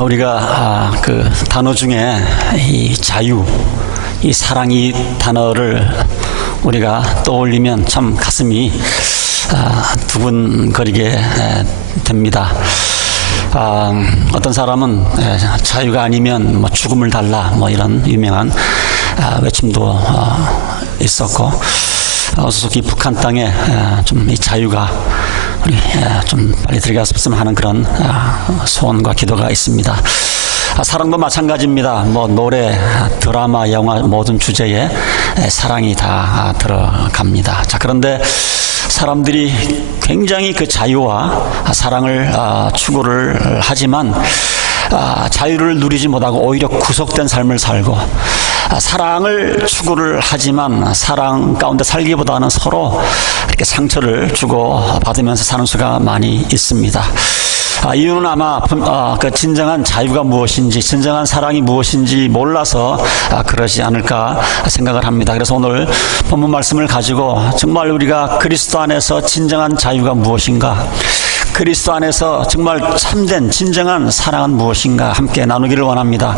우리가 그 단어 중에 이 자유, 이 사랑, 이 단어를 우리가 떠올리면 참 가슴이 두근거리게 됩니다. 어떤 사람은 자유가 아니면 뭐 죽음을 달라 뭐 이런 유명한 외침도 있었고, 소속이 북한 땅에 좀 이 자유가 우리 좀 빨리 들어갔으면 하는 그런 소원과 기도가 있습니다. 사랑도 마찬가지입니다. 뭐 노래, 드라마, 영화 모든 주제에 사랑이 다 들어갑니다. 자, 그런데 사람들이 굉장히 그 자유와 사랑을 추구를 하지만 자유를 누리지 못하고 오히려 구속된 삶을 살고, 사랑을 추구를 하지만 사랑 가운데 살기보다는 서로 이렇게 상처를 주고 받으면서 사는 수가 많이 있습니다. 이유는 아마 그 진정한 자유가 무엇인지, 진정한 사랑이 무엇인지 몰라서 그러지 않을까 생각을 합니다. 그래서 오늘 본문 말씀을 가지고 정말 우리가 그리스도 안에서 진정한 자유가 무엇인가, 그리스도 안에서 정말 참된 진정한 사랑은 무엇인가 함께 나누기를 원합니다.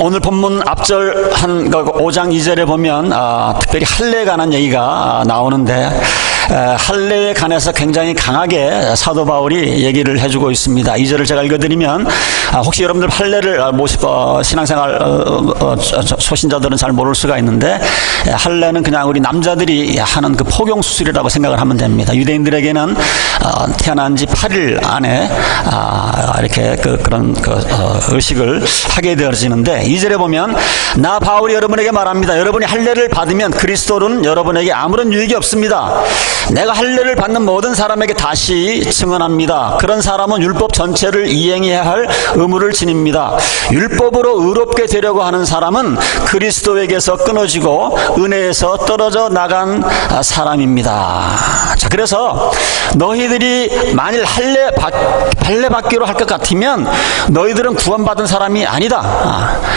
오늘 본문 앞절 한 5장 2절에 보면 특별히 할례에 관한 얘기가 나오는데, 할례에 관해서 굉장히 강하게 사도 바울이 얘기를 해주고 있습니다. 2절을 제가 읽어드리면, 혹시 여러분들 할례를 신앙생활 소신자들은 잘 모를 수가 있는데, 할례는 그냥 우리 남자들이 하는 그 포경 수술이라고 생각을 하면 됩니다. 유대인들에게는 태어난 지 8일 안에 이렇게 그런 의식을 하게 되어지는데, 2절에 보면 나 바울이 여러분에게 말합니다. 여러분이 할례를 받으면 그리스도는 여러분에게 아무런 유익이 없습니다. 내가 할례를 받는 모든 사람에게 다시 증언합니다. 그런 사람은 율법 전체를 이행해야 할 의무를 지닙니다. 율법으로 의롭게 되려고 하는 사람은 그리스도에게서 끊어지고 은혜에서 떨어져 나간 사람입니다. 자, 그래서 너희들이 만일 할례 받기로 할 것 같으면 너희들은 구원받은 사람이 아니다.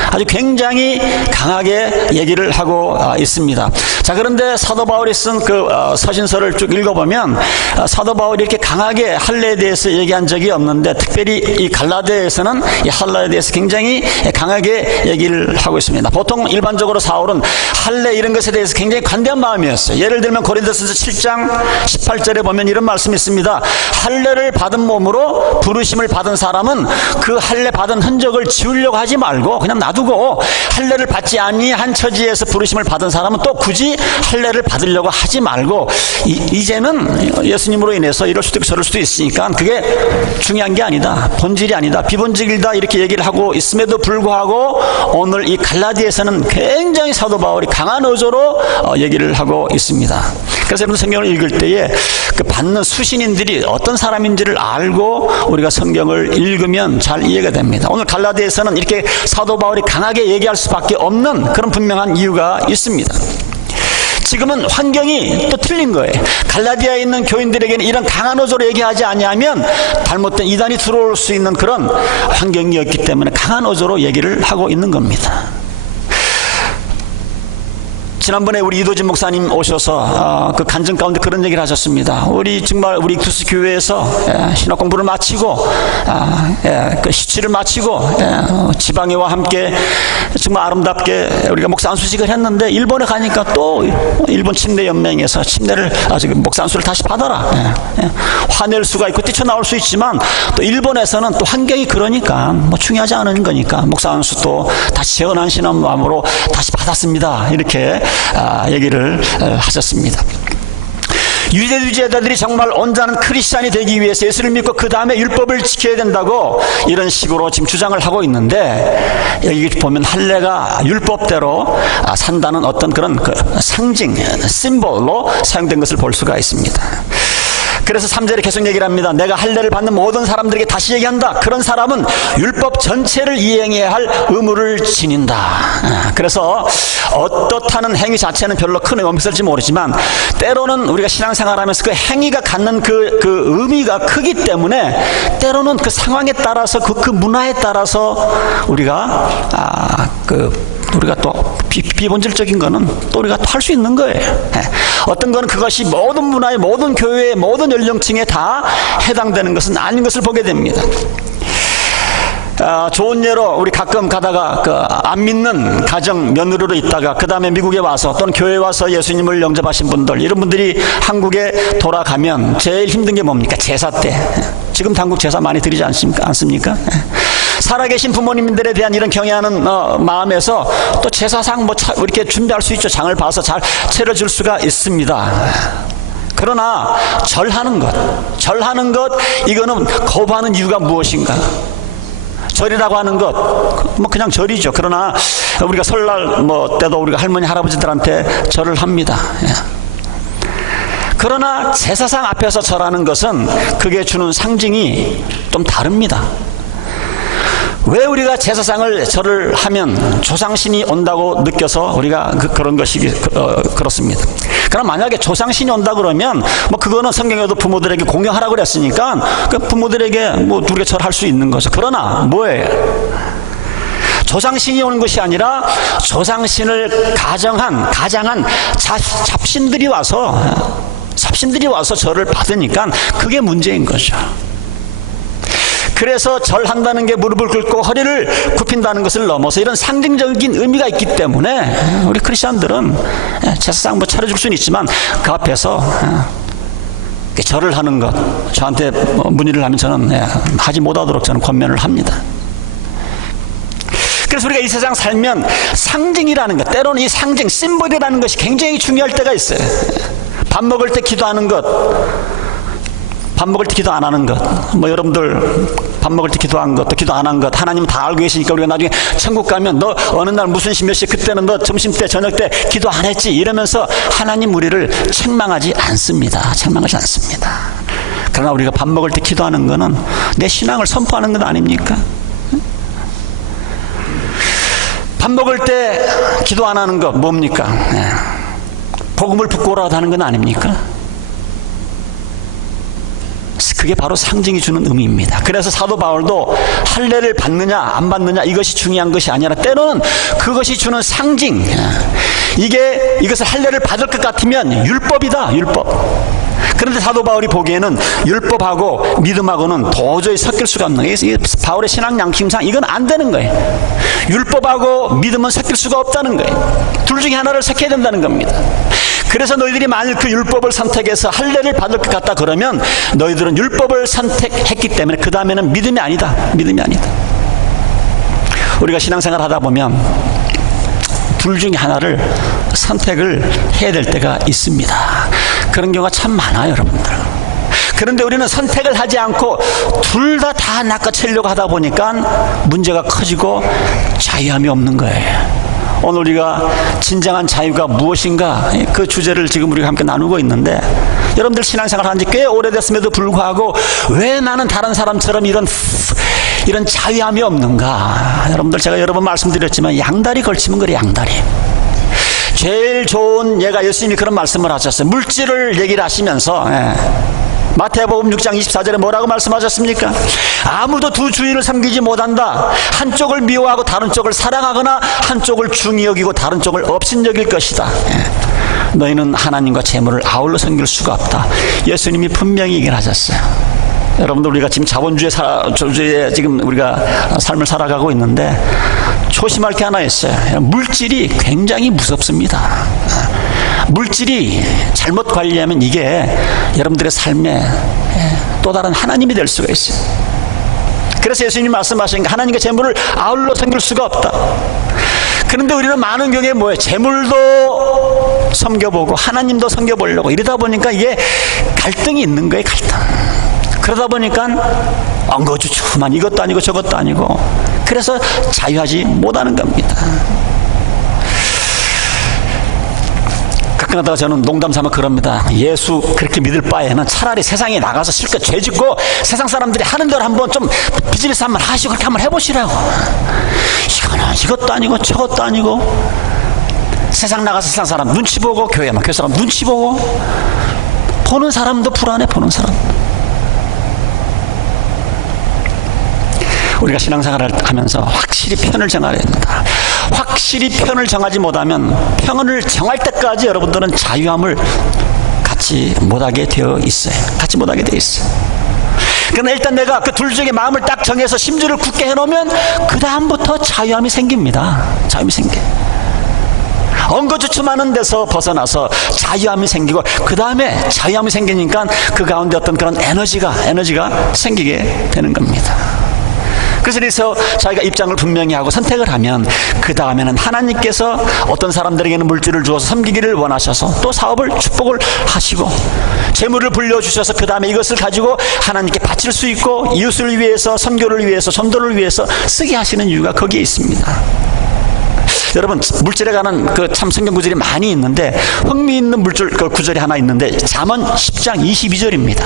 아주 굉장히 강하게 얘기를 하고 있습니다. 자, 그런데 사도 바울이 쓴 그 서신서를 쭉 읽어보면 사도 바울이 이렇게 강하게 할례에 대해서 얘기한 적이 없는데, 특별히 이 갈라디아에서는 이 할례에 대해서 굉장히 강하게 얘기를 하고 있습니다. 보통 일반적으로 사울은 할례 이런 것에 대해서 굉장히 관대한 마음이었어요. 예를 들면 고린도전서 7장 18절에 보면 이런 말씀이 있습니다. 할례를 받은 몸으로 부르심을 받은 사람은 그 할례 받은 흔적을 지우려고 하지 말고 그냥 놔두고, 할례를 받지 아니한 처지에서 부르심을 받은 사람은 또 굳이 할례를 받으려고 하지 말고, 이제는 예수님으로 인해서 이럴 수도 있고 저럴 수도 있으니까 그게 중요한 게 아니다, 본질이 아니다, 비본질이다, 이렇게 얘기를 하고 있음에도 불구하고 오늘 이 갈라디아에서는 굉장히 사도 바울이 강한 어조로 얘기를 하고 있습니다. 그래서 여러분 성경을 읽을 때에 그 받는 수신인들이 어떤 사람인지를 알고 우리가 성경을 읽으면 잘 이해가 됩니다. 오늘 갈라디아에서는 이렇게 사도 바울이 강하게 얘기할 수밖에 없는 그런 분명한 이유가 있습니다. 지금은 환경이 또 틀린 거예요. 갈라디아에 있는 교인들에게는 이런 강한 어조로 얘기하지 아니하면 잘못된 이단이 들어올 수 있는 그런 환경이었기 때문에 강한 어조로 얘기를 하고 있는 겁니다. 지난번에 우리 이도진 목사님 오셔서 그 간증 가운데 그런 얘기를 하셨습니다. 우리 정말 우리 익투스 교회에서 신학 공부를 마치고 그 시치를 마치고 지방회와 함께 정말 아름답게 우리가 목사 안수식을 했는데, 일본에 가니까 또 일본 침례 연맹에서 침례를 목사 안수를 다시 받아라. 화낼 수가 있고 뛰쳐나올 수 있지만 또 일본에서는 또 환경이 그러니까 뭐 중요하지 않은 거니까 목사 안수 또 다시 재헌하시는 마음으로 다시 받았습니다. 이렇게 얘기를 하셨습니다. 유대주의자들이 정말 온전한 크리스찬이 되기 위해서 예수를 믿고 그 다음에 율법을 지켜야 된다고 이런 식으로 지금 주장을 하고 있는데, 여기 보면 할례가 율법대로 산다는 어떤 그런 그 상징, 심볼로 사용된 것을 볼 수가 있습니다. 그래서 3절에 계속 얘기를 합니다. 내가 할례를 받는 모든 사람들에게 다시 얘기한다. 그런 사람은 율법 전체를 이행해야 할 의무를 지닌다. 그래서 어떻다는 행위 자체는 별로 큰 의미 없을지 모르지만, 때로는 우리가 신앙생활하면서 그 행위가 갖는 그 의미가 크기 때문에 때로는 그 상황에 따라서 그 문화에 따라서 우리가 우리가 또 비본질적인 거는 또 우리가 할 수 있는 거예요. 어떤 거는 그것이 모든 문화에, 모든 교회에, 모든 연령층에 다 해당되는 것은 아닌 것을 보게 됩니다. 좋은 예로 우리 가끔 가다가 안 믿는 가정 며느리로 있다가 그 다음에 미국에 와서 또는 교회에 와서 예수님을 영접하신 분들, 이런 분들이 한국에 돌아가면 제일 힘든 게 뭡니까? 제사 때. 지금 한국 제사 많이 드리지 않습니까? 살아계신 부모님들에 대한 이런 경외하는 마음에서 또 제사상 이렇게 준비할 수 있죠. 장을 봐서 잘 차려줄 수가 있습니다. 그러나 절하는 것, 이거는 거부하는 이유가 무엇인가? 절이라고 하는 것, 그냥 절이죠. 그러나 우리가 설날 때도 우리가 할머니, 할아버지들한테 절을 합니다. 그러나 제사상 앞에서 절하는 것은 그게 주는 상징이 좀 다릅니다. 왜 우리가 제사상을 절을 하면 조상신이 온다고 느껴서 우리가 그런 것이 그렇습니다. 그럼 만약에 조상신이 온다 그러면 그거는 성경에도 부모들에게 공경하라고 그랬으니까 그 부모들에게 우리가 절할 수 있는 거죠. 그러나 뭐예요? 조상신이 오는 것이 아니라 조상신을 가장한 잡신들이 와서 절을 받으니까 그게 문제인 거죠. 그래서 절한다는 게 무릎을 꿇고 허리를 굽힌다는 것을 넘어서 이런 상징적인 의미가 있기 때문에 우리 크리스천들은 제사상 차려줄 수는 있지만 그 앞에서 절을 하는 것, 저한테 문의를 하면 저는 하지 못하도록 저는 권면을 합니다. 그래서 우리가 이 세상 살면 상징이라는 것, 때로는 이 상징, 심볼이라는 것이 굉장히 중요할 때가 있어요. 밥 먹을 때 기도하는 것, 밥 먹을 때 기도 안 하는 것, 여러분들 밥 먹을 때 기도한 것, 또 기도 안 한 것, 하나님 다 알고 계시니까 우리가 나중에 천국 가면 너 어느 날 무슨 시 몇 시 그때는 너 점심 때 저녁 때 기도 안 했지 이러면서 하나님 우리를 책망하지 않습니다. 그러나 우리가 밥 먹을 때 기도하는 거는 내 신앙을 선포하는 것 아닙니까? 밥 먹을 때 기도 안 하는 것 뭡니까? 복음을 부끄러워하다 하는 건 아닙니까? 그게 바로 상징이 주는 의미입니다. 그래서 사도 바울도 할례를 받느냐 안 받느냐 이것이 중요한 것이 아니라 때로는 그것이 주는 상징, 이것을 할례를 받을 것 같으면 율법이다, 율법. 그런데 사도 바울이 보기에는 율법하고 믿음하고는 도저히 섞일 수가 없는 거예요. 바울의 신앙 양심상 이건 안 되는 거예요. 율법하고 믿음은 섞일 수가 없다는 거예요. 둘 중에 하나를 섞여야 된다는 겁니다. 그래서 너희들이 만일 그 율법을 선택해서 할례를 받을 것 같다 그러면 너희들은 율법을 선택했기 때문에 그 다음에는 믿음이 아니다. 우리가 신앙생활 하다 보면 둘 중에 하나를 선택을 해야 될 때가 있습니다. 그런 경우가 참 많아요, 여러분들. 그런데 우리는 선택을 하지 않고 둘 다 낚아채려고 하다 보니까 문제가 커지고 자유함이 없는 거예요. 오늘 우리가 진정한 자유가 무엇인가, 그 주제를 지금 우리가 함께 나누고 있는데, 여러분들 신앙생활 한 지 꽤 오래됐음에도 불구하고 왜 나는 다른 사람처럼 이런 자유함이 없는가? 여러분들 제가 여러 번 말씀드렸지만 양다리 걸치면 그래, 양다리. 제일 좋은 예가 예수님이 그런 말씀을 하셨어요. 물질을 얘기를 하시면서 마태복음 6장 24절에 뭐라고 말씀하셨습니까? 아무도 두 주인을 섬기지 못한다. 한쪽을 미워하고 다른 쪽을 사랑하거나 한쪽을 중히 여기고 다른 쪽을 업신여길 것이다. 너희는 하나님과 재물을 아울러 섬길 수가 없다. 예수님이 분명히 얘기를 하셨어요. 여러분들 우리가 지금 자본주의에 지금 우리가 삶을 살아가고 있는데 조심할 게 하나 있어요. 물질이 굉장히 무섭습니다. 물질이 잘못 관리하면 이게 여러분들의 삶에 또 다른 하나님이 될 수가 있어요. 그래서 예수님이 말씀하신 게 하나님과 재물을 아울러 섬길 수가 없다. 그런데 우리는 많은 경우에 뭐예요? 재물도 섬겨보고 하나님도 섬겨보려고 이러다 보니까 이게 갈등이 있는 거예요. 갈등. 그러다 보니까 엉거주춤한 이것도 아니고 저것도 아니고, 그래서 자유하지 못하는 겁니다. 가끔 하다가 저는 농담 삼아 그럽니다. 예수 그렇게 믿을 바에는 차라리 세상에 나가서 실컷 죄 짓고 세상 사람들이 하는 대로 한번 좀 비즈니스 한번 하시고 그렇게 한번 해보시라고. 이거는 이것도 아니고 저것도 아니고, 세상 나가서 세상 사람 눈치 보고 교회만 교회 사람 눈치 보고, 보는 사람도 불안해. 보는 사람. 우리가 신앙생활을 하면서 확실히 편을 정해야 됩니다. 확실히 편을 정하지 못하면 편을 정할 때까지 여러분들은 자유함을 갖지 못하게 되어 있어요. 그러나 일단 내가 그 둘 중에 마음을 딱 정해서 심지를 굳게 해놓으면 그 다음부터 자유함이 생깁니다. 자유함이 생겨. 엉거주춤하는 데서 벗어나서 자유함이 생기고, 그 다음에 자유함이 생기니까 그 가운데 어떤 그런 에너지가 생기게 되는 겁니다. 그래서 자기가 입장을 분명히 하고 선택을 하면 그 다음에는 하나님께서 어떤 사람들에게는 물질을 주어서 섬기기를 원하셔서 또 사업을 축복을 하시고 재물을 불려주셔서 그 다음에 이것을 가지고 하나님께 바칠 수 있고 이웃을 위해서, 선교를 위해서, 전도를 위해서 쓰게 하시는 이유가 거기에 있습니다. 여러분, 물질에 관한 그 참 성경 구절이 많이 있는데 흥미있는 물질 그 구절이 하나 있는데 잠언 10장 22절입니다.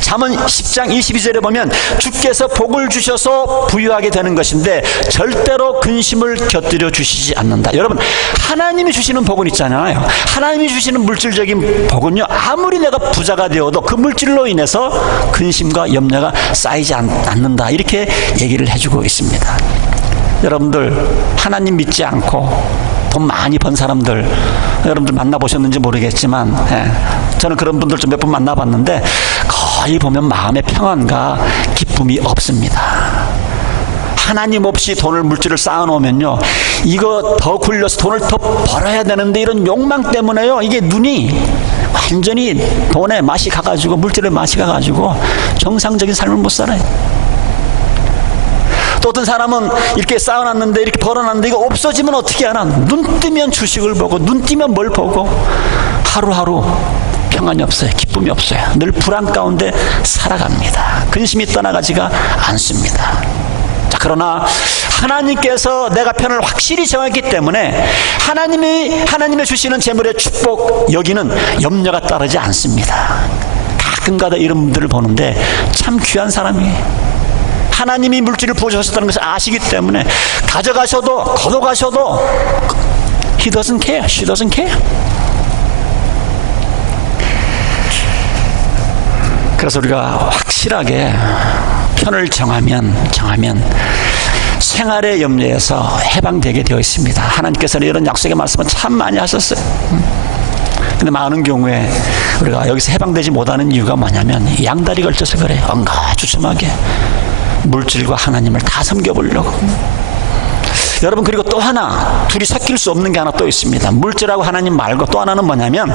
잠언 10장 22절에 보면 주께서 복을 주셔서 부유하게 되는 것인데 절대로 근심을 곁들여 주시지 않는다. 여러분, 하나님이 주시는 복은 있잖아요. 하나님이 주시는 물질적인 복은요, 아무리 내가 부자가 되어도 그 물질로 인해서 근심과 염려가 쌓이지 않는다. 이렇게 얘기를 해주고 있습니다. 여러분들, 하나님 믿지 않고 돈 많이 번 사람들, 여러분들 만나보셨는지 모르겠지만 저는 그런 분들 좀 몇 번 만나봤는데 거의 보면 마음의 평안과 기쁨이 없습니다. 하나님 없이 돈을, 물질을 쌓아놓으면요, 이거 더 굴려서 돈을 더 벌어야 되는데 이런 욕망 때문에요, 이게 눈이 완전히 돈의 맛이 가가지고, 물질의 맛이 가가지고 정상적인 삶을 못 살아요. 또 어떤 사람은 이렇게 쌓아놨는데, 이렇게 벌어놨는데 이거 없어지면 어떻게 하나? 눈 뜨면 주식을 보고, 눈 뜨면 뭘 보고, 하루하루 평안이 없어요. 기쁨이 없어요. 늘 불안 가운데 살아갑니다. 근심이 떠나가지가 않습니다. 자, 그러나 하나님께서 내가 편을 확실히 정했기 때문에 하나님의 주시는 재물의 축복, 여기는 염려가 따르지 않습니다. 가끔가다 이런 분들을 보는데 참 귀한 사람이에요. 하나님이 물질을 부어주셨다는 것을 아시기 때문에 가져가셔도 걷어가셔도 He doesn't care, she doesn't care. 그래서 우리가 확실하게 편을 정하면 생활의 염려에서 해방되게 되어 있습니다. 하나님께서는 이런 약속의 말씀을 참 많이 하셨어요. 근데 많은 경우에 우리가 여기서 해방되지 못하는 이유가 뭐냐면 양다리 걸쳐서 그래요. 엉가주춤하게 물질과 하나님을 다 섬겨보려고. 여러분, 그리고 또 하나, 둘이 섞일 수 없는 게 하나 또 있습니다. 물질하고 하나님 말고 또 하나는 뭐냐면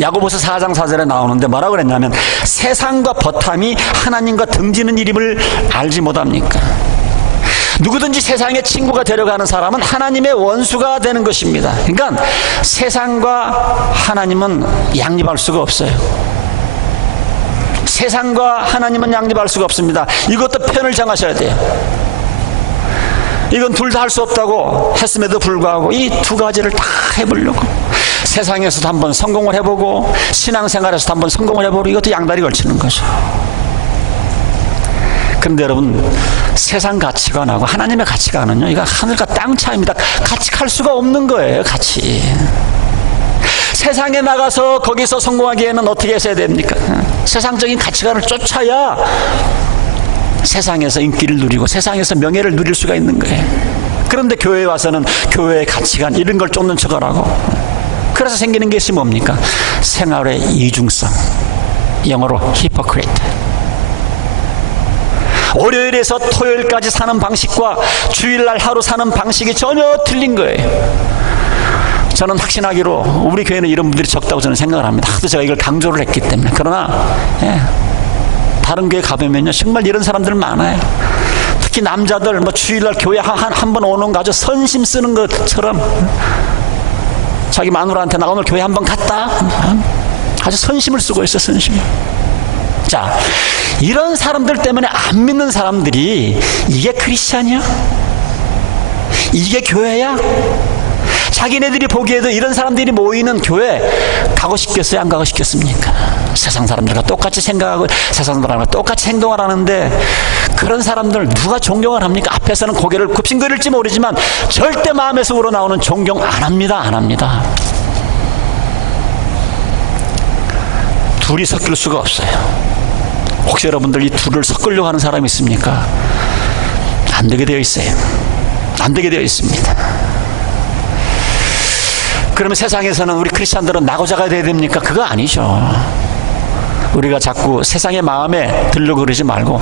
야고보서 4장 4절에 나오는데 뭐라고 그랬냐면 세상과 버탐이 하나님과 등지는 일임을 알지 못합니까? 누구든지 세상의 친구가 되려고 하는 사람은 하나님의 원수가 되는 것입니다. 그러니까 세상과 하나님은 양립할 수가 없어요. 세상과 하나님은 양립할 수가 없습니다. 이것도 편을 정하셔야 돼요. 이건 둘 다 할 수 없다고 했음에도 불구하고 이 두 가지를 다 해보려고, 세상에서도 한번 성공을 해보고 신앙생활에서도 한번 성공을 해보고, 이것도 양다리 걸치는 거죠. 그런데 여러분, 세상 가치관하고 하나님의 가치관은요, 이거 하늘과 땅 차이입니다. 같이 갈 수가 없는 거예요. 같이 세상에 나가서 거기서 성공하기에는 어떻게 했어야 됩니까? 세상적인 가치관을 쫓아야 세상에서 인기를 누리고 세상에서 명예를 누릴 수가 있는 거예요. 그런데 교회에 와서는 교회의 가치관 이런 걸 쫓는 척을 하고, 그래서 생기는 것이 뭡니까? 생활의 이중성, 영어로 hypocrite. 월요일에서 토요일까지 사는 방식과 주일날 하루 사는 방식이 전혀 틀린 거예요. 저는 확신하기로 우리 교회는 이런 분들이 적다고 저는 생각을 합니다. 하도 제가 이걸 강조를 했기 때문에. 그러나 다른 교회 가보면요, 정말 이런 사람들 많아요. 특히 남자들 주일날 교회 한 번 오는 거 아주 선심 쓰는 것처럼, 자기 마누라한테 나 오늘 교회 한 번 갔다, 아주 선심을 쓰고 있어, 선심. 자, 이런 사람들 때문에 안 믿는 사람들이 이게 크리스찬이야? 이게 교회야? 자기네들이 보기에도 이런 사람들이 모이는 교회 가고 싶겠어요? 안 가고 싶겠습니까? 세상 사람들과 똑같이 생각하고 세상 사람들과 똑같이 행동을 하는데, 그런 사람들 누가 존경을 합니까? 앞에서는 고개를 굽신거릴지 모르지만 절대 마음에서 우러나오는 존경 안 합니다. 안 합니다. 둘이 섞일 수가 없어요. 혹시 여러분들 이 둘을 섞으려고 하는 사람이 있습니까? 안 되게 되어 있어요. 안 되게 되어 있습니다. 그러면 세상에서는 우리 크리스찬들은 나고자가 돼야 됩니까? 그거 아니죠. 우리가 자꾸 세상의 마음에 들려고 그러지 말고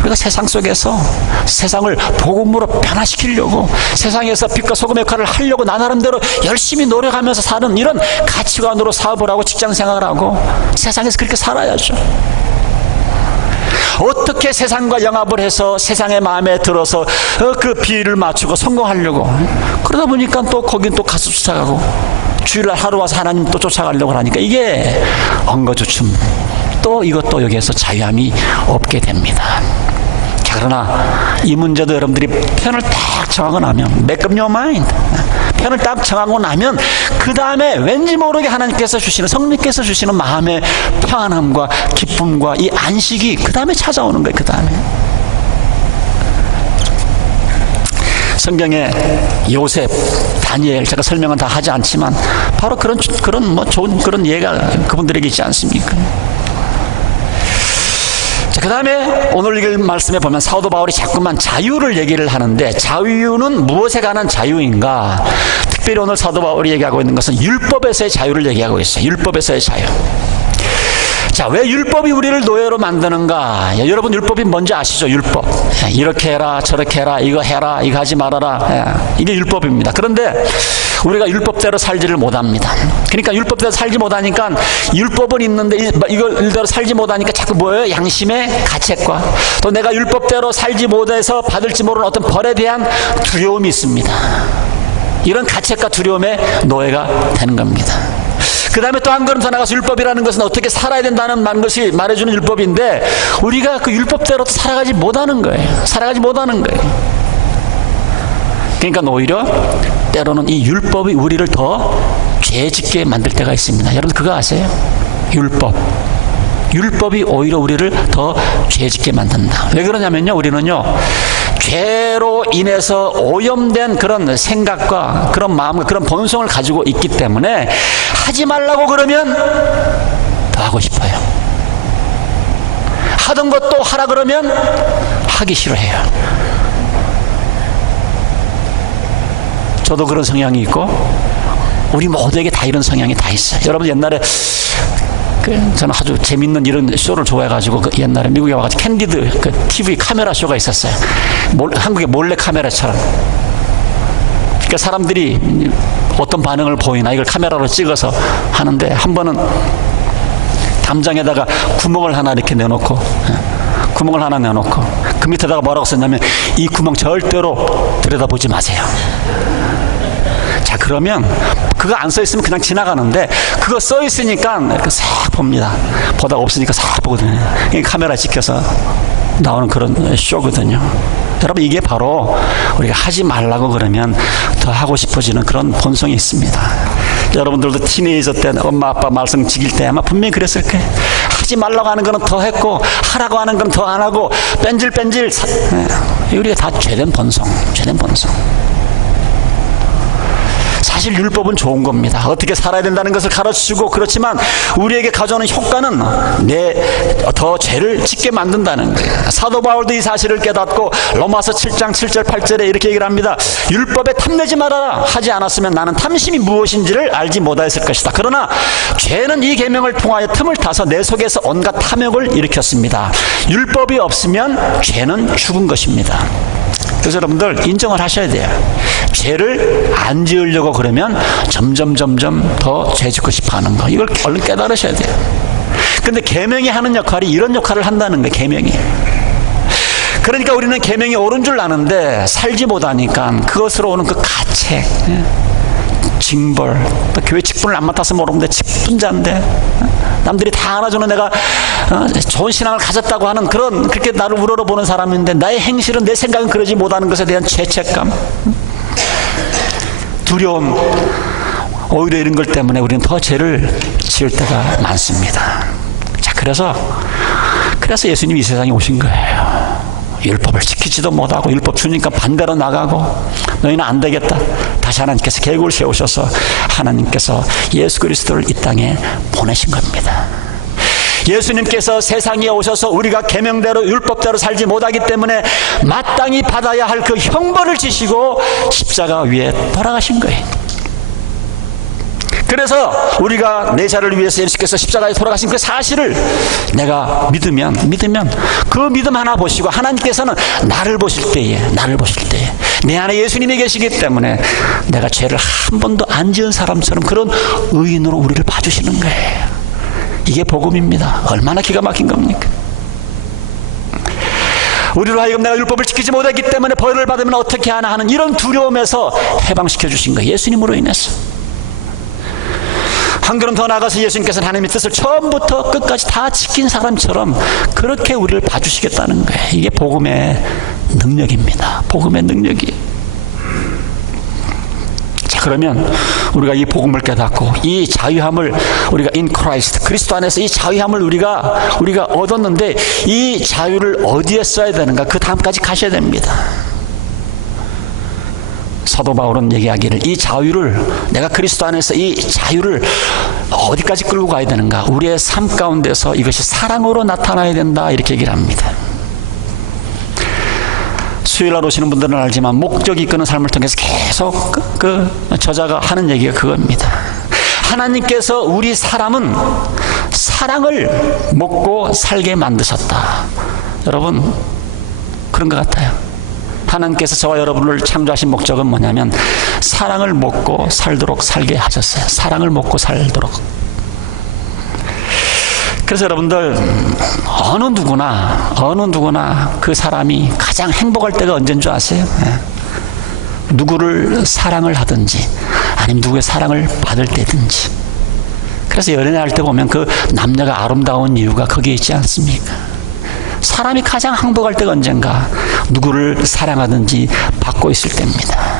우리가 세상 속에서 세상을 복음으로 변화시키려고 세상에서 빛과 소금의 역할을 하려고 나 나름대로 열심히 노력하면서 사는 이런 가치관으로 사업을 하고 직장 생활을 하고 세상에서 그렇게 살아야죠. 어떻게 세상과 영합을 해서 세상의 마음에 들어서 그 비율을 맞추고 성공하려고 그러다 보니까 또 거긴 또 가서 쫓아가고 주일날 하루 와서 하나님 또 쫓아가려고 하니까 이게 엉거주춤 또 이것도 여기에서 자유함이 없게 됩니다. 그러나 이 문제도 여러분들이 편을 딱 정하고 나면 make up your mind, 편을 딱 정하고 나면 그 다음에 왠지 모르게 하나님께서 주시는 성령께서 주시는 마음의 평안함과 기쁨과 이 안식이 그 다음에 찾아오는 거예요. 그 다음에 성경에 요셉, 다니엘 제가 설명은 다 하지 않지만 바로 그런 뭐 좋은 그런 예가 그분들에게 있지 않습니까? 자, 그 다음에 오늘 읽을 말씀에 보면 사도 바울이 자꾸만 자유를 얘기를 하는데 자유는 무엇에 관한 자유인가? 특별히 오늘 사도 바울이 얘기하고 있는 것은 율법에서의 자유를 얘기하고 있어요. 율법에서의 자유. 자, 왜 율법이 우리를 노예로 만드는가? 여러분 율법이 뭔지 아시죠? 율법. 이렇게 해라, 저렇게 해라, 이거 해라, 이거 하지 말아라. 이게 율법입니다. 그런데 우리가 율법대로 살지를 못합니다. 그러니까 율법대로 살지 못하니까 율법은 있는데 이걸 일대로 살지 못하니까 자꾸 뭐예요? 양심의 가책과 또 내가 율법대로 살지 못해서 받을지 모르는 어떤 벌에 대한 두려움이 있습니다. 이런 가책과 두려움의 노예가 되는 겁니다. 그 다음에 또 한 걸음 더 나가서 율법이라는 것은 어떻게 살아야 된다는 것이 말해주는 율법인데 우리가 그 율법대로 살아가지 못하는 거예요. 살아가지 못하는 거예요. 그러니까 오히려 때로는 이 율법이 우리를 더 죄짓게 만들 때가 있습니다. 여러분 그거 아세요? 율법이 오히려 우리를 더 죄짓게 만든다. 왜 그러냐면요, 우리는요 죄로 인해서 오염된 그런 생각과 그런 마음과 그런 본성을 가지고 있기 때문에 하지 말라고 그러면 더 하고 싶어요. 하던 것도 하라 그러면 하기 싫어해요. 저도 그런 성향이 있고 우리 모두에게 다 이런 성향이 다 있어요. 여러분 옛날에 저는 아주 재밌는 이런 쇼를 좋아해가지고 옛날에 미국에 와가지고 캔디드 TV 카메라 쇼가 있었어요. 한국의 몰래 카메라처럼. 그러니까 사람들이 어떤 반응을 보이나 이걸 카메라로 찍어서 하는데 한 번은 담장에다가 구멍을 하나 이렇게 내놓고 그 밑에다가 뭐라고 썼냐면 이 구멍 절대로 들여다보지 마세요. 자, 그러면 그거 안 써있으면 그냥 지나가는데 그거 써있으니까 이렇게 싹 봅니다. 보다가 없으니까 싹 보거든요. 카메라 찍혀서 나오는 그런 쇼거든요. 여러분 이게 바로 우리가 하지 말라고 그러면 더 하고 싶어지는 그런 본성이 있습니다. 여러분들도 티네이저 때 엄마 아빠 말씀 지킬 때 아마 분명히 그랬을 거예요. 하지 말라고 하는 거는 더 했고 하라고 하는 건 더 안 하고 뺀질뺀질 우리가 다 죄된 본성. 사실 율법은 좋은 겁니다. 어떻게 살아야 된다는 것을 가르치고 그렇지만 우리에게 가져오는 효과는 더 죄를 짓게 만든다는 거예요. 사도 바울도 이 사실을 깨닫고 로마서 7장 7절 8절에 이렇게 얘기를 합니다. 율법에 탐내지 말아라. 하지 않았으면 나는 탐심이 무엇인지를 알지 못하였을 것이다. 그러나 죄는 이 계명을 통하여 틈을 타서 내 속에서 온갖 탐욕을 일으켰습니다. 율법이 없으면 죄는 죽은 것입니다. 그래서 여러분들 인정을 하셔야 돼요. 죄를 안 지으려고 그러면 점점 더 죄 짓고 싶어 하는 거. 이걸 얼른 깨달으셔야 돼요. 근데 계명이 하는 역할이 이런 역할을 한다는 거예요. 계명이. 그러니까 우리는 계명이 옳은 줄 아는데 살지 못하니까 그것으로 오는 그 가책, 징벌, 또 교회 직분을 안 맡아서 모르는데 직분자인데 남들이 다 안아주는 내가 좋은 신앙을 가졌다고 하는 그렇게 나를 우러러보는 사람인데 나의 행실은 내 생각은 그러지 못하는 것에 대한 죄책감, 두려움, 오히려 이런 것 때문에 우리는 더 죄를 지을 때가 많습니다. 자, 그래서 예수님이 이 세상에 오신 거예요. 율법을 지키지도 못하고 율법 주니까 반대로 나가고 너희는 안 되겠다. 다시 하나님께서 계획을 세우셔서 하나님께서 예수 그리스도를 이 땅에 보내신 겁니다. 예수님께서 세상에 오셔서 우리가 계명대로 율법대로 살지 못하기 때문에 마땅히 받아야 할 그 형벌을 지시고 십자가 위에 돌아가신 거예요. 그래서 우리가 내 자를 위해서 예수께서 십자가에 돌아가신 그 사실을 내가 믿으면 그 믿음 하나 보시고 하나님께서는 나를 보실 때에 내 안에 예수님이 계시기 때문에 내가 죄를 한 번도 안 지은 사람처럼 그런 의인으로 우리를 봐주시는 거예요. 이게 복음입니다. 얼마나 기가 막힌 겁니까? 우리로 하여금 내가 율법을 지키지 못했기 때문에 벌을 받으면 어떻게 하나 하는 이런 두려움에서 해방시켜 주신 거예요. 예수님으로 인해서. 한 걸음 더 나아가서 예수님께서는 하나님의 뜻을 처음부터 끝까지 다 지킨 사람처럼 그렇게 우리를 봐주시겠다는 거예요. 이게 복음의 능력입니다. 복음의 능력이. 자, 그러면 우리가 이 복음을 깨닫고 이 자유함을 우리가 in Christ, 그리스도 안에서 이 자유함을 우리가 얻었는데 이 자유를 어디에 써야 되는가? 그 다음까지 가셔야 됩니다. 사도 바울은 얘기하기를 이 자유를 내가 그리스도 안에서 이 자유를 어디까지 끌고 가야 되는가? 우리의 삶 가운데서 이것이 사랑으로 나타나야 된다 이렇게 얘기를 합니다. 수요일날 오시는 분들은 알지만 목적이 이끄는 삶을 통해서 계속 그 저자가 하는 얘기가 그겁니다. 하나님께서 우리 사람은 사랑을 먹고 살게 만드셨다. 여러분 그런 것 같아요. 하나님께서 저와 여러분을 창조하신 목적은 뭐냐면 사랑을 먹고 살도록 살게 하셨어요. 사랑을 먹고 살도록. 그래서 여러분들 어느 누구나 그 사람이 가장 행복할 때가 언제인 줄 아세요? 누구를 사랑을 하든지 아니면 누구의 사랑을 받을 때든지. 그래서 연애할 때 보면 그 남녀가 아름다운 이유가 거기에 있지 않습니까? 사람이 가장 행복할 때가 언젠가 누구를 사랑하든지 받고 있을 때입니다.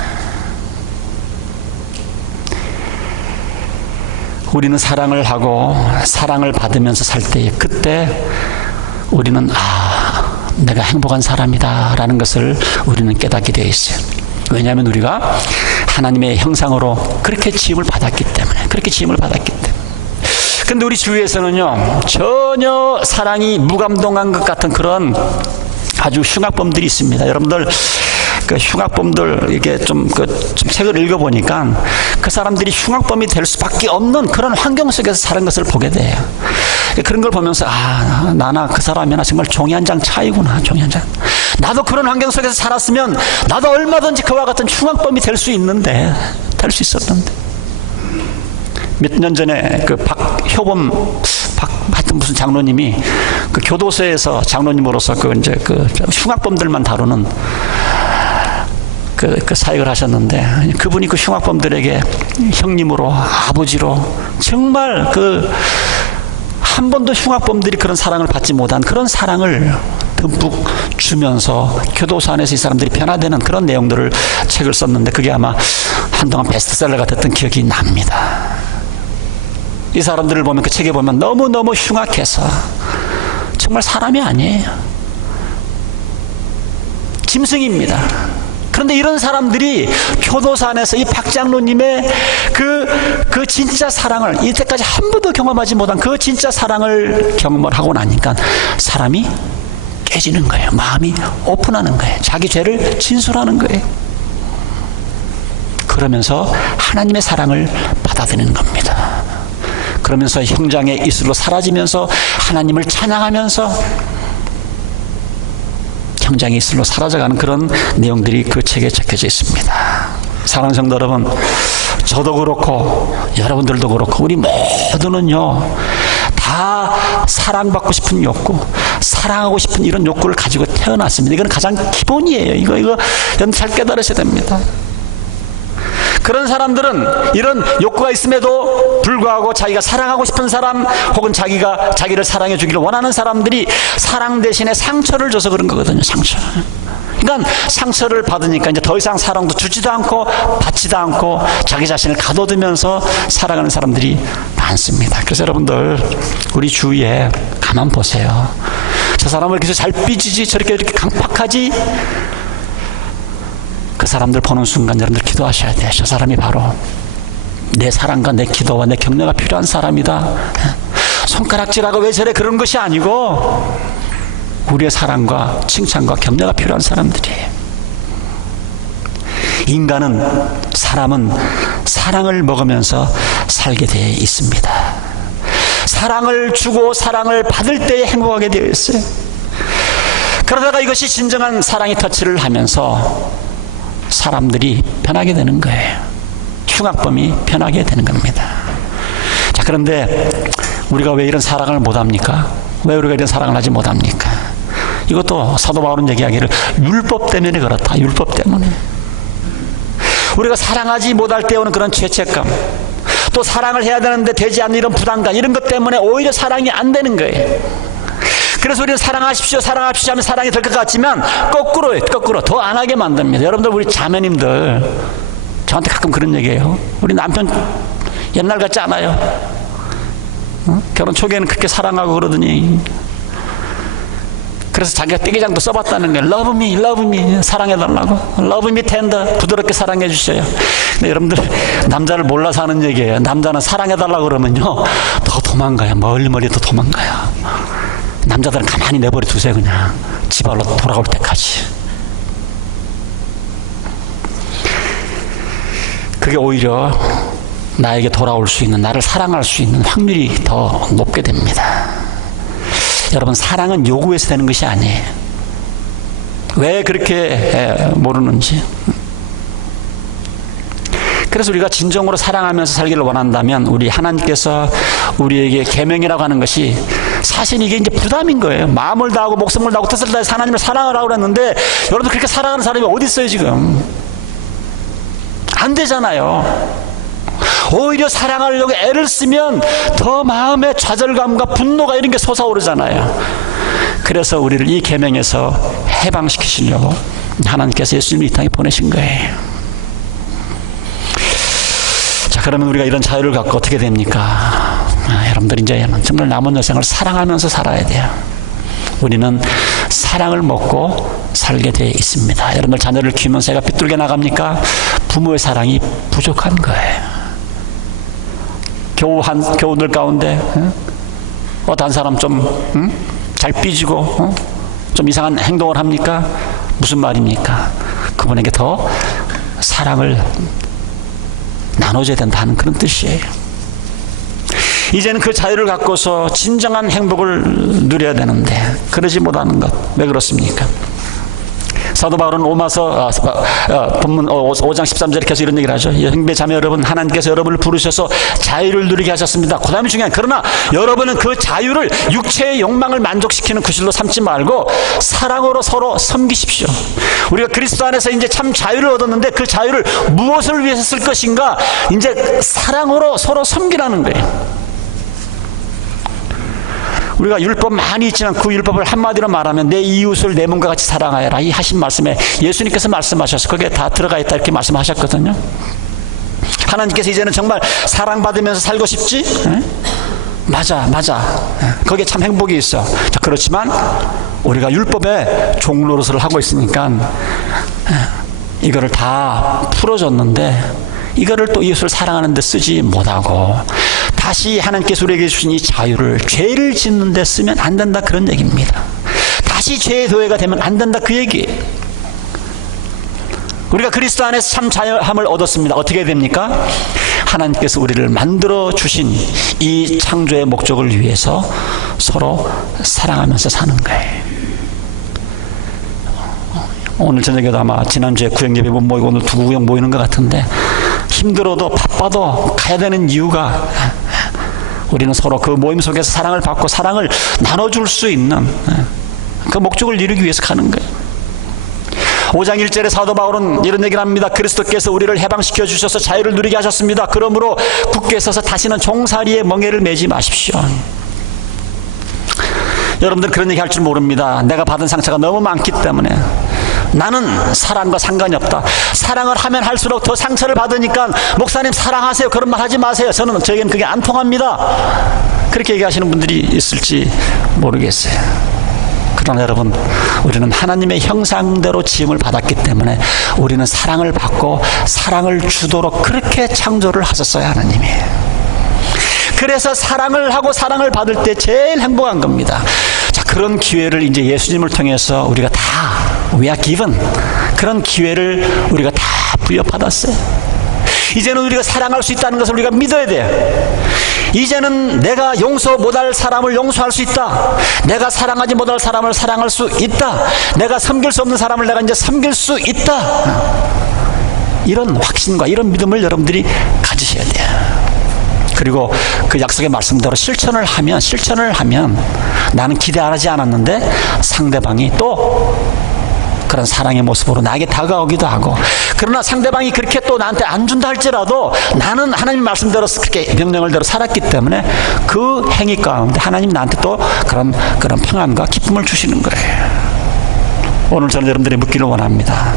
우리는 사랑을 하고 사랑을 받으면서 살 때에 그때 우리는 내가 행복한 사람이다 라는 것을 우리는 깨닫게 되어 있어요. 왜냐하면 우리가 하나님의 형상으로 그렇게 지음을 받았기 때문에 근데 우리 주위에서는요 전혀 사랑이 무감동한 것 같은 그런 아주 흉악범들이 있습니다. 여러분들 그 흉악범들 이게 좀 책을 읽어보니까 그 사람들이 흉악범이 될 수밖에 없는 그런 환경 속에서 사는 것을 보게 돼요. 그런 걸 보면서 나나 그 사람이나 정말 종이 한 장 차이구나. 종이 한 장. 나도 그런 환경 속에서 살았으면 나도 얼마든지 그와 같은 흉악범이 될 수 있었는데 몇 년 전에 그 하여튼 무슨 장로님이 그 교도소에서 장로님으로서 그 흉악범들만 다루는 그 사역을 하셨는데 그분이 그 흉악범들에게 형님으로 아버지로 정말 한 번도 흉악범들이 그런 사랑을 받지 못한 그런 사랑을 듬뿍 주면서 교도소 안에서 이 사람들이 변화되는 그런 내용들을 책을 썼는데 그게 아마 한동안 베스트셀러가 됐던 기억이 납니다. 이 사람들을 보면 그 책에 보면 너무너무 흉악해서 정말 사람이 아니에요. 짐승입니다. 그런데 이런 사람들이 교도소 안에서 이 박장로님의 그 진짜 사랑을 이때까지 한 번도 경험하지 못한 그 진짜 사랑을 경험을 하고 나니까 사람이 깨지는 거예요. 마음이 오픈하는 거예요. 자기 죄를 진술하는 거예요. 그러면서 하나님의 사랑을 받아들이는 겁니다. 그러면서 형장의 이슬로 사라지면서 하나님을 찬양하면서 형장의 이슬로 사라져가는 그런 내용들이 그 책에 적혀져 있습니다. 사랑하는 성도 여러분, 저도 그렇고 여러분들도 그렇고 우리 모두는요 다 사랑받고 싶은 욕구, 사랑하고 싶은 이런 욕구를 가지고 태어났습니다. 이건 가장 기본이에요. 이거 여러분 잘 깨달으셔야 됩니다. 그런 사람들은 이런 욕구가 있음에도 불구하고 자기가 사랑하고 싶은 사람 혹은 자기를 사랑해 주기를 원하는 사람들이 사랑 대신에 상처를 줘서 그런 거거든요. 상처. 그러니까 상처를 받으니까 이제 더 이상 사랑도 주지도 않고 받지도 않고 자기 자신을 가둬두면서 살아가는 사람들이 많습니다. 그래서 여러분들 우리 주위에 가만 보세요. 저 사람을 이렇게 잘 삐지지 저렇게 이렇게 강팍하지 그 사람들 보는 순간 여러분들 기도하셔야 돼요. 저 사람이 바로 내 사랑과 내 기도와 내 격려가 필요한 사람이다. 손가락질하고 왜 저래 그런 것이 아니고 우리의 사랑과 칭찬과 격려가 필요한 사람들이에요. 사람은 사랑을 먹으면서 살게 되어 있습니다. 사랑을 주고 사랑을 받을 때에 행복하게 되어 있어요. 그러다가 이것이 진정한 사랑의 터치를 하면서 사람들이 변하게 되는 거예요. 흉악범이 변하게 되는 겁니다. 자, 그런데 우리가 왜 이런 사랑을 못합니까? 왜 우리가 이런 사랑을 하지 못합니까? 이것도 사도 바울은 얘기하기를 율법 때문에 그렇다. 율법 때문에. 우리가 사랑하지 못할 때 오는 그런 죄책감, 또 사랑을 해야 되는데 되지 않는 이런 부담감, 이런 것 때문에 오히려 사랑이 안 되는 거예요. 그래서 우리는 사랑하십시오 사랑하십시오 하면 사랑이 될 것 같지만 거꾸로 더 안 하게 만듭니다. 여러분들, 우리 자매님들 저한테 가끔 그런 얘기해요. 우리 남편 옛날 같지 않아요. 결혼 초기에는 그렇게 사랑하고 그러더니, 그래서 자기가 떼기장도 써봤다는 거예요. Love me, love me, 사랑해달라고. Love me tender, 부드럽게 사랑해 주셔요. 근데 여러분들, 남자를 몰라서 하는 얘기예요. 남자는 사랑해달라고 그러면요 더 도망가요. 멀리 더 도망가요. 남자들은 가만히 내버려 두세요. 그냥 집안으로 돌아올 때까지. 그게 오히려 나에게 돌아올 수 있는, 나를 사랑할 수 있는 확률이 더 높게 됩니다. 여러분, 사랑은 요구해서 되는 것이 아니에요. 왜 그렇게 모르는지. 그래서 우리가 진정으로 사랑하면서 살기를 원한다면 우리 하나님께서 우리에게 계명이라고 하는 것이 사실 이게 이제 부담인 거예요. 마음을 다하고 목숨을 다하고 뜻을 다해서 하나님을 사랑하라고 그랬는데, 여러분 그렇게 사랑하는 사람이 어디 있어요 지금? 안 되잖아요. 오히려 사랑하려고 애를 쓰면 더 마음의 좌절감과 분노가 이런 게 솟아오르잖아요. 그래서 우리를 이 계명에서 해방시키시려고 하나님께서 예수님을 이 땅에 보내신 거예요. 자, 그러면 우리가 이런 자유를 갖고 어떻게 됩니까? 여러분들 이제 정말 남은 여생을 사랑하면서 살아야 돼요. 우리는 사랑을 먹고 살게 되어 있습니다. 여러분들 자녀를 키우면서 애가 삐뚤게 나갑니까? 부모의 사랑이 부족한 거예요. 교우들 가운데 어떤 사람 좀 잘 삐지고 좀 이상한 행동을 합니까? 무슨 말입니까? 그분에게 더 사랑을 나눠줘야 된다는 그런 뜻이에요. 이제는 그 자유를 갖고서 진정한 행복을 누려야 되는데 그러지 못하는 것, 왜 그렇습니까? 사도 바울은 로마서 본문 5장 13절에 계속 이런 얘기를 하죠. 형제 자매 여러분, 하나님께서 여러분을 부르셔서 자유를 누리게 하셨습니다. 그 다음에 중요한, 그러나 여러분은 그 자유를 육체의 욕망을 만족시키는 구실로 삼지 말고 사랑으로 서로 섬기십시오. 우리가 그리스도 안에서 이제 참 자유를 얻었는데 그 자유를 무엇을 위해서 쓸 것인가? 이제 사랑으로 서로 섬기라는 거예요. 우리가 율법 많이 있지만 그 율법을 한마디로 말하면 내 이웃을 내 몸과 같이 사랑하여라, 이 하신 말씀에 예수님께서 말씀하셔서 거기에 다 들어가 있다 이렇게 말씀하셨거든요. 하나님께서 이제는 정말 사랑받으면서 살고 싶지? 맞아. 거기에 참 행복이 있어. 자, 그렇지만 우리가 율법의 종노릇을 하고 있으니까 이거를 다 풀어줬는데 이거를 또 이웃을 사랑하는 데 쓰지 못하고 다시 하나님께서 우리에게 주신 이 자유를 죄를 짓는 데 쓰면 안 된다, 그런 얘기입니다. 다시 죄의 도회가 되면 안 된다, 그 얘기예요. 우리가 그리스도 안에서 참 자유함을 얻었습니다. 어떻게 됩니까? 하나님께서 우리를 만들어 주신 이 창조의 목적을 위해서 서로 사랑하면서 사는 거예요. 오늘 저녁에도 아마 지난주에 구역예배 못 모이고 오늘 두 구역 모이는 것 같은데, 힘들어도 바빠도 가야 되는 이유가 우리는 서로 그 모임 속에서 사랑을 받고 사랑을 나눠줄 수 있는 그 목적을 이루기 위해서 가는 거예요. 5장 1절에 사도 바울은 이런 얘기를 합니다. 그리스도께서 우리를 해방시켜 주셔서 자유를 누리게 하셨습니다. 그러므로 굳게 서서 다시는 종살이의 멍에를 매지 마십시오. 여러분들 그런 얘기 할 줄 모릅니다. 내가 받은 상처가 너무 많기 때문에 나는 사랑과 상관이 없다. 사랑을 하면 할수록 더 상처를 받으니까 목사님 사랑하세요, 그런 말 하지 마세요. 저에게는 그게 안 통합니다. 그렇게 얘기하시는 분들이 있을지 모르겠어요. 그러나 여러분, 우리는 하나님의 형상대로 지음을 받았기 때문에 우리는 사랑을 받고 사랑을 주도록 그렇게 창조를 하셨어요, 하나님이. 그래서 사랑을 하고 사랑을 받을 때 제일 행복한 겁니다. 자, 그런 기회를 이제 예수님을 통해서 우리가 다 we are given, 그런 기회를 우리가 다 부여받았어요. 이제는 우리가 사랑할 수 있다는 것을 우리가 믿어야 돼요. 이제는 내가 용서 못할 사람을 용서할 수 있다. 내가 사랑하지 못할 사람을 사랑할 수 있다. 내가 섬길 수 없는 사람을 내가 이제 섬길 수 있다. 이런 확신과 이런 믿음을 여러분들이 가지셔야 돼요. 그리고 그 약속의 말씀대로 실천을 하면 나는 기대하지 않았는데 상대방이 또 그런 사랑의 모습으로 나에게 다가오기도 하고, 그러나 상대방이 그렇게 또 나한테 안 준다 할지라도 나는 하나님 말씀대로 그렇게 명령을대로 살았기 때문에 그 행위 가운데 하나님 나한테 또 그런 평안과 기쁨을 주시는 거예요. 오늘 저는 여러분들이 묻기를 원합니다.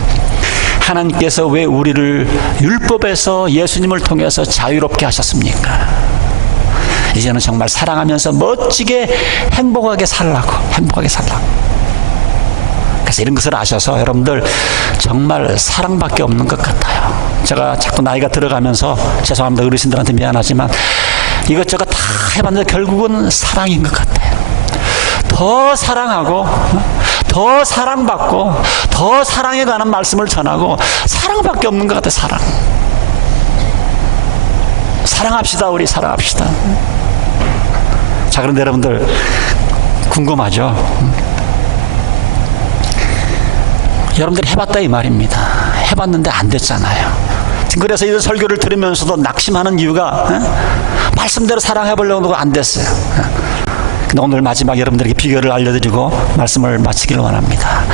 하나님께서 왜 우리를 율법에서 예수님을 통해서 자유롭게 하셨습니까? 이제는 정말 사랑하면서 멋지게 행복하게 살라고. 그래서 이런 것을 아셔서 여러분들 정말 사랑밖에 없는 것 같아요. 제가 자꾸 나이가 들어가면서, 죄송합니다, 어르신들한테 미안하지만 이것저것 다 해봤는데 결국은 사랑인 것 같아요. 더 사랑하고 더 사랑받고 더 사랑에 관한 말씀을 전하고, 사랑밖에 없는 것 같아요. 사랑합시다. 우리 사랑합시다. 자, 그런데 여러분들 궁금하죠? 여러분들이 해봤다 이 말입니다. 해봤는데 안 됐잖아요. 그래서 이런 설교를 들으면서도 낙심하는 이유가 말씀대로 사랑해보려고 하고 안 됐어요. 근데 오늘 마지막 여러분들에게 비결을 알려드리고 말씀을 마치기를 원합니다.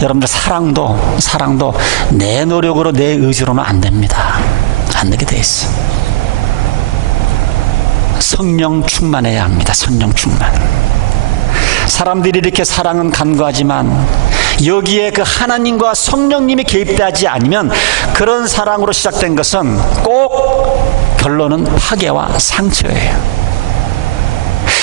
여러분들 사랑도 내 노력으로 내 의지로는 안 됩니다. 안 되게 돼 있어. 성령 충만해야 합니다. 성령 충만. 사람들이 이렇게 사랑은 간구하지만 여기에 그 하나님과 성령님이 개입되지 않으면 그런 사랑으로 시작된 것은 꼭 결론은 파괴와 상처예요.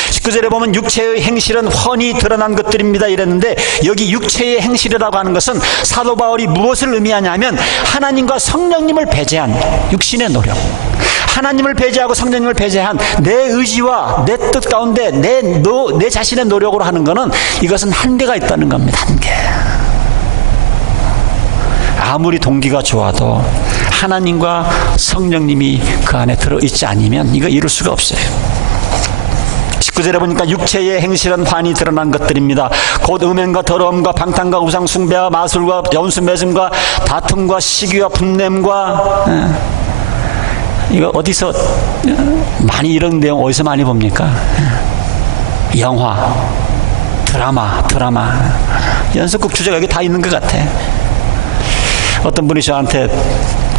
19절에 보면 육체의 행실은 훤히 드러난 것들입니다 이랬는데, 여기 육체의 행실이라고 하는 것은 사도 바울이 무엇을 의미하냐면 하나님과 성령님을 배제한 육신의 노력, 하나님을 배제하고 성령님을 배제한 내 의지와 내 뜻 가운데 내 자신의 노력으로 하는 것은, 이것은 한계가 있다는 겁니다. 한계. 아무리 동기가 좋아도 하나님과 성령님이 그 안에 들어있지 않으면 이거 이룰 수가 없어요. 19절에 보니까 육체의 행실은 환히 드러난 것들입니다. 곧 음행과 더러움과 방탕과 우상숭배와 마술과 연수 맺음과 다툼과 시기와 분냄과, 이거 어디서 많이, 이런 내용 어디서 많이 봅니까? 영화, 드라마, 연속극 주제가 여기 다 있는 것 같아. 어떤 분이 저한테,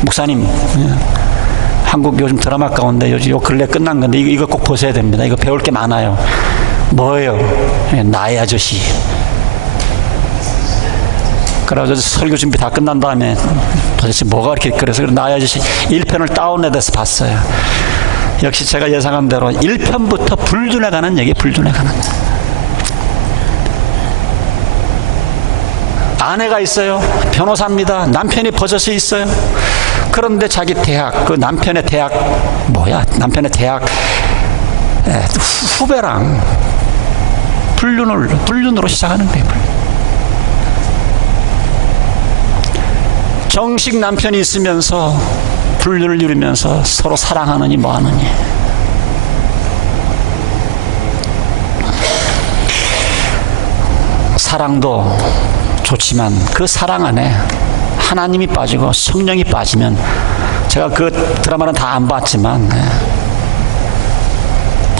목사님, 한국 요즘 드라마 가운데 요 근래 끝난 건데 이거 꼭 보셔야 됩니다. 이거 배울 게 많아요. 뭐예요? 나의 아저씨. 그래서 설교 준비 다 끝난 다음에 도대체 뭐가 이렇게, 그래서 나의 아저씨 1편을 다운로드해서 봤어요. 역시 제가 예상한 대로 1편부터 불륜에 가는 얘기, 불륜에 가는. 아내가 있어요. 변호사입니다. 남편이 버젓이 있어요. 그런데 자기 대학, 그 남편의 대학 후배랑 불륜으로 시작하는 거예요. 정식 남편이 있으면서 불륜을 이루면서 서로 사랑하느니 뭐하느니. 사랑도 좋지만 그 사랑 안에 하나님이 빠지고 성령이 빠지면, 제가 그 드라마는 다 안 봤지만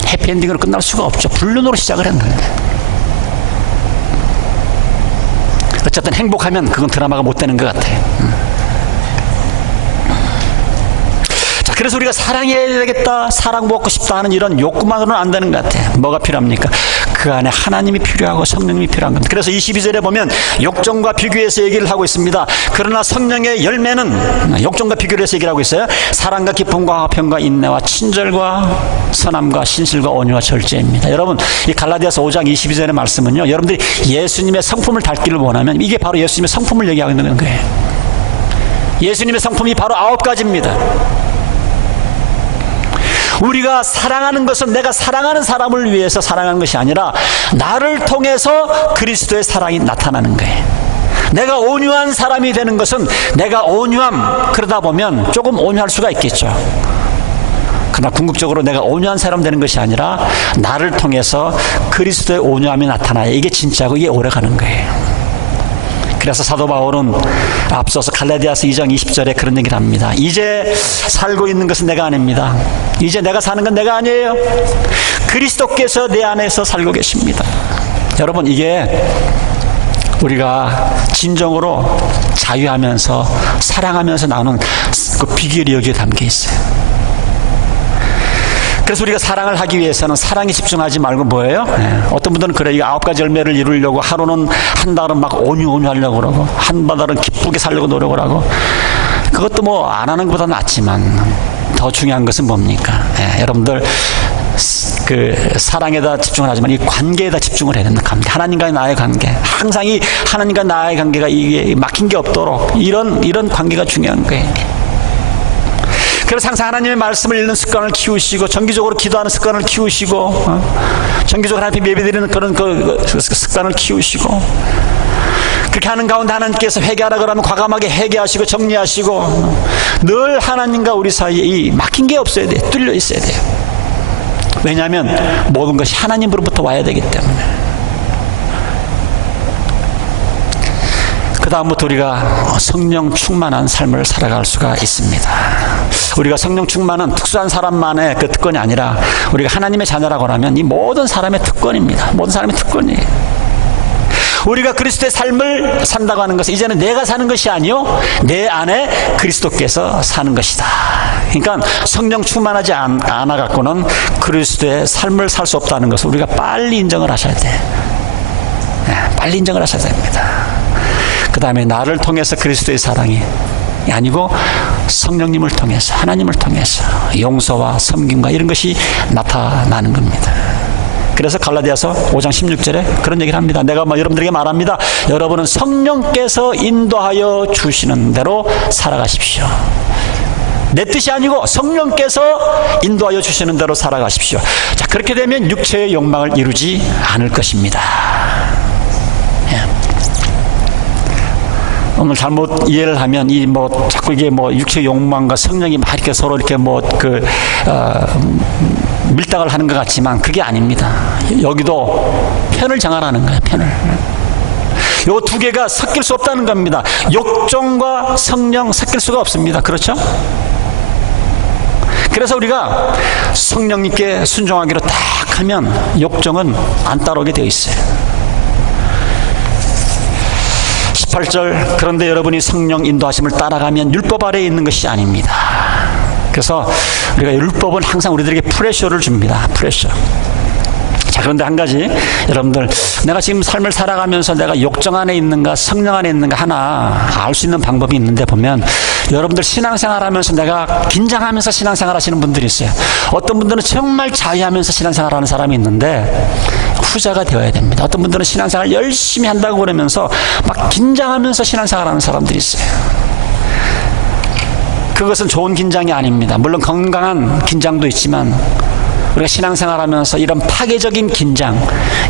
해피엔딩으로 끝날 수가 없죠. 불륜으로 시작을 했는데. 어쨌든 행복하면 그건 드라마가 못 되는 것 같아요. 자, 그래서 우리가 사랑해야 되겠다, 사랑받고 싶다 하는 이런 욕구만으로는 안 되는 것 같아요. 뭐가 필요합니까? 그 안에 하나님이 필요하고 성령님이 필요한 겁니다. 그래서 22절에 보면 욕정과 비교해서 얘기를 하고 있습니다. 그러나 성령의 열매는, 욕정과 비교를 해서 얘기를 하고 있어요. 사랑과 기쁨과 화평과 인내와 친절과 선함과 신실과 온유와 절제입니다. 여러분, 이 갈라디아서 5장 22절의 말씀은요, 여러분들이 예수님의 성품을 닮기를 원하면 이게 바로 예수님의 성품을 얘기하고 있는 거예요. 예수님의 성품이 바로 9가지입니다. 우리가 사랑하는 것은 내가 사랑하는 사람을 위해서 사랑하는 것이 아니라 나를 통해서 그리스도의 사랑이 나타나는 거예요. 내가 온유한 사람이 되는 것은 내가 온유함, 그러다 보면 조금 온유할 수가 있겠죠. 그러나 궁극적으로 내가 온유한 사람 되는 것이 아니라 나를 통해서 그리스도의 온유함이 나타나야 이게 진짜고 이게 오래가는 거예요. 그래서 사도 바울은 앞서서 갈라디아서 2장 20절에 그런 얘기를 합니다. 이제 살고 있는 것은 내가 아닙니다. 이제 내가 사는 건 내가 아니에요. 그리스도께서 내 안에서 살고 계십니다. 여러분, 이게 우리가 진정으로 자유하면서 사랑하면서 나오는 그 비결이 여기에 담겨 있어요. 그래서 우리가 사랑을 하기 위해서는 사랑에 집중하지 말고 뭐예요? 어떤 분들은 그래요. 이 9가지 열매를 이루려고 하루는 한 달은 막 온유하려고 그러고 한 달은 기쁘게 살려고 노력을 하고, 그것도 뭐 안 하는 것보다 낫지만 더 중요한 것은 뭡니까? 여러분들 그 사랑에다 집중을 하지만 이 관계에다 집중을 해야 된다. 하나님과의 나의 관계, 항상 이 하나님과 나의 관계가 이게 막힌 게 없도록 이런 관계가 중요한 거예요. 그래서 항상 하나님의 말씀을 읽는 습관을 키우시고, 정기적으로 기도하는 습관을 키우시고, 정기적으로 하나님 예배드리는 그런 그 습관을 키우시고, 그렇게 하는 가운데 하나님께서 회개하라 그러면 과감하게 회개하시고 정리하시고, 늘 하나님과 우리 사이에 이 막힌 게 없어야 돼. 뚫려 있어야 돼요. 왜냐하면 모든 것이 하나님으로부터 와야 되기 때문에. 그 다음부터 우리가 성령 충만한 삶을 살아갈 수가 있습니다. 우리가 성령 충만은 특수한 사람만의 그 특권이 아니라 우리가 하나님의 자녀라고 하면 이 모든 사람의 특권입니다. 모든 사람의 특권이에요. 우리가 그리스도의 삶을 산다고 하는 것은 이제는 내가 사는 것이 아니요 내 안에 그리스도께서 사는 것이다. 그러니까 성령 충만하지 않아 갖고는 그리스도의 삶을 살 수 없다는 것을 우리가 빨리 인정을 하셔야 돼. 빨리 인정을 하셔야 됩니다. 그 다음에 나를 통해서 그리스도의 사랑이 아니고 성령님을 통해서, 하나님을 통해서 용서와 섬김과 이런 것이 나타나는 겁니다. 그래서 갈라디아서 5장 16절에 그런 얘기를 합니다. 내가 여러분들에게 말합니다. 여러분은 성령께서 인도하여 주시는 대로 살아가십시오. 내 뜻이 아니고 성령께서 인도하여 주시는 대로 살아가십시오. 자, 그렇게 되면 육체의 욕망을 이루지 않을 것입니다. 오늘 잘못 이해를 하면 자꾸 이게 육체 욕망과 성령이 막 이렇게 서로 이렇게 밀당을 하는 것 같지만 그게 아닙니다. 여기도 편을 정하라는 거예요. 편을. 요 두 개가 섞일 수 없다는 겁니다. 욕정과 성령 섞일 수가 없습니다. 그렇죠? 그래서 우리가 성령님께 순종하기로 딱 하면 욕정은 안 따라오게 되어 있어요. 18절, 그런데 여러분이 성령 인도하심을 따라가면 율법 아래에 있는 것이 아닙니다. 그래서 우리가 율법은 항상 우리들에게 프레셔를 줍니다. 프레셔. 자, 그런데 한 가지, 여러분들, 내가 지금 삶을 살아가면서 내가 욕정 안에 있는가 성령 안에 있는가 하나 알 수 있는 방법이 있는데, 보면 여러분들 신앙생활 하면서 내가 긴장하면서 신앙생활 하시는 분들이 있어요. 어떤 분들은 정말 자유하면서 신앙생활 하는 사람이 있는데 후자가 되어야 됩니다. 어떤 분들은 신앙생활 열심히 한다고 그러면서 막 긴장하면서 신앙생활 하는 사람들이 있어요. 그것은 좋은 긴장이 아닙니다. 물론 건강한 긴장도 있지만 우리가 신앙생활하면서 이런 파괴적인 긴장,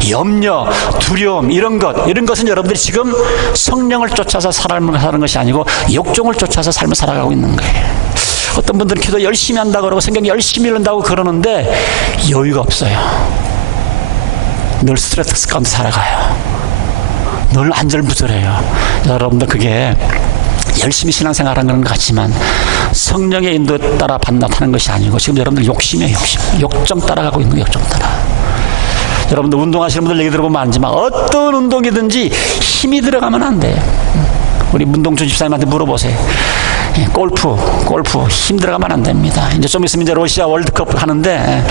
염려, 두려움 이런 것은 여러분들이 지금 성령을 쫓아서 삶을 사는 것이 아니고 욕정을 쫓아서 삶을 살아가고 있는 거예요. 어떤 분들은 기도 열심히 한다고 그러고 성경 열심히 읽는다고 그러는데 여유가 없어요. 늘 스트레스 가운데 살아가요. 늘 안절부절해요. 여러분들, 그게 열심히 신앙생활하는 것 같지만 성령의 인도에 따라 나타나는 것이 아니고 지금 여러분들 욕심이에요. 욕정 따라가고 있는 거예요. 욕정 따라. 여러분들 운동하시는 분들 얘기 들어보면 알지만 어떤 운동이든지 힘이 들어가면 안 돼요. 우리 문동주 집사님한테 물어보세요. 골프 힘 들어가면 안 됩니다. 이제 좀 있으면 이제 러시아 월드컵 하는데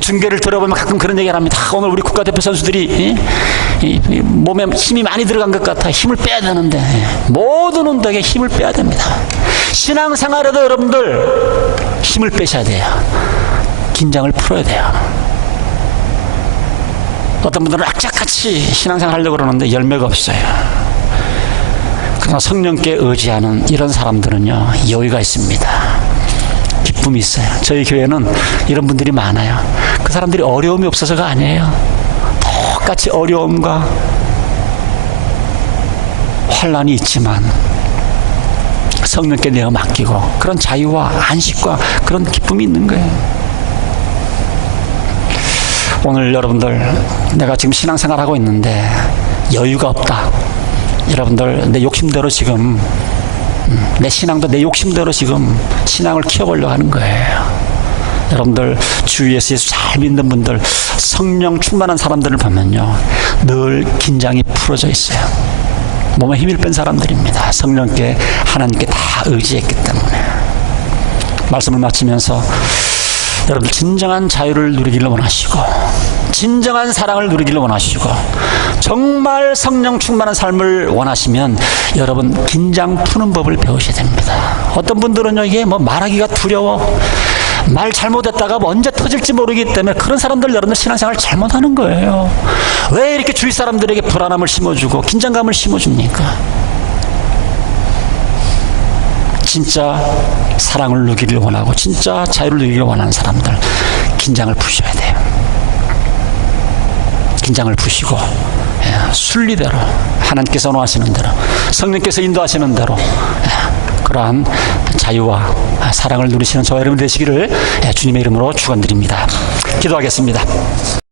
중계를 들어보면 가끔 그런 얘기를 합니다. 오늘 우리 국가대표 선수들이 몸에 힘이 많이 들어간 것 같아. 힘을 빼야 되는데 모든 운동에 힘을 빼야 됩니다. 신앙생활에도 여러분들 힘을 빼셔야 돼요. 긴장을 풀어야 돼요. 어떤 분들은 악착같이 신앙생활 하려고 그러는데 열매가 없어요. 그러나 성령께 의지하는 이런 사람들은요, 여유가 있습니다. 기쁨이 있어요. 저희 교회는 이런 분들이 많아요. 그 사람들이 어려움이 없어서가 아니에요. 똑같이 어려움과 환난이 있지만 성령께 내어 맡기고 그런 자유와 안식과 그런 기쁨이 있는 거예요. 오늘 여러분들, 내가 지금 신앙생활하고 있는데 여유가 없다. 여러분들, 내 욕심대로 지금 내 신앙도 내 욕심대로 지금 신앙을 키워보려고 하는 거예요. 여러분들, 주위에서 예수 잘 믿는 분들, 성령 충만한 사람들을 보면요, 늘 긴장이 풀어져 있어요. 몸에 힘을 뺀 사람들입니다. 성령께, 하나님께 다 의지했기 때문에. 말씀을 마치면서 여러분들, 진정한 자유를 누리기를 원하시고 진정한 사랑을 누리기를 원하시고 정말 성령 충만한 삶을 원하시면 여러분, 긴장 푸는 법을 배우셔야 됩니다. 어떤 분들은요, 이게 뭐 말하기가 두려워, 말 잘못했다가 뭐 언제 터질지 모르기 때문에 그런 사람들, 여러분들 신앙생활 잘못하는 거예요. 왜 이렇게 주위 사람들에게 불안함을 심어주고 긴장감을 심어줍니까? 진짜 사랑을 누리기를 원하고 진짜 자유를 누리기를 원하는 사람들, 긴장을 푸셔야 돼요. 긴장을 푸시고 순리대로, 하나님께서 원하시는 대로, 성령께서 인도하시는 대로 그러한 자유와 사랑을 누리시는 저와 여러분 되시기를 주님의 이름으로 축원드립니다. 기도하겠습니다.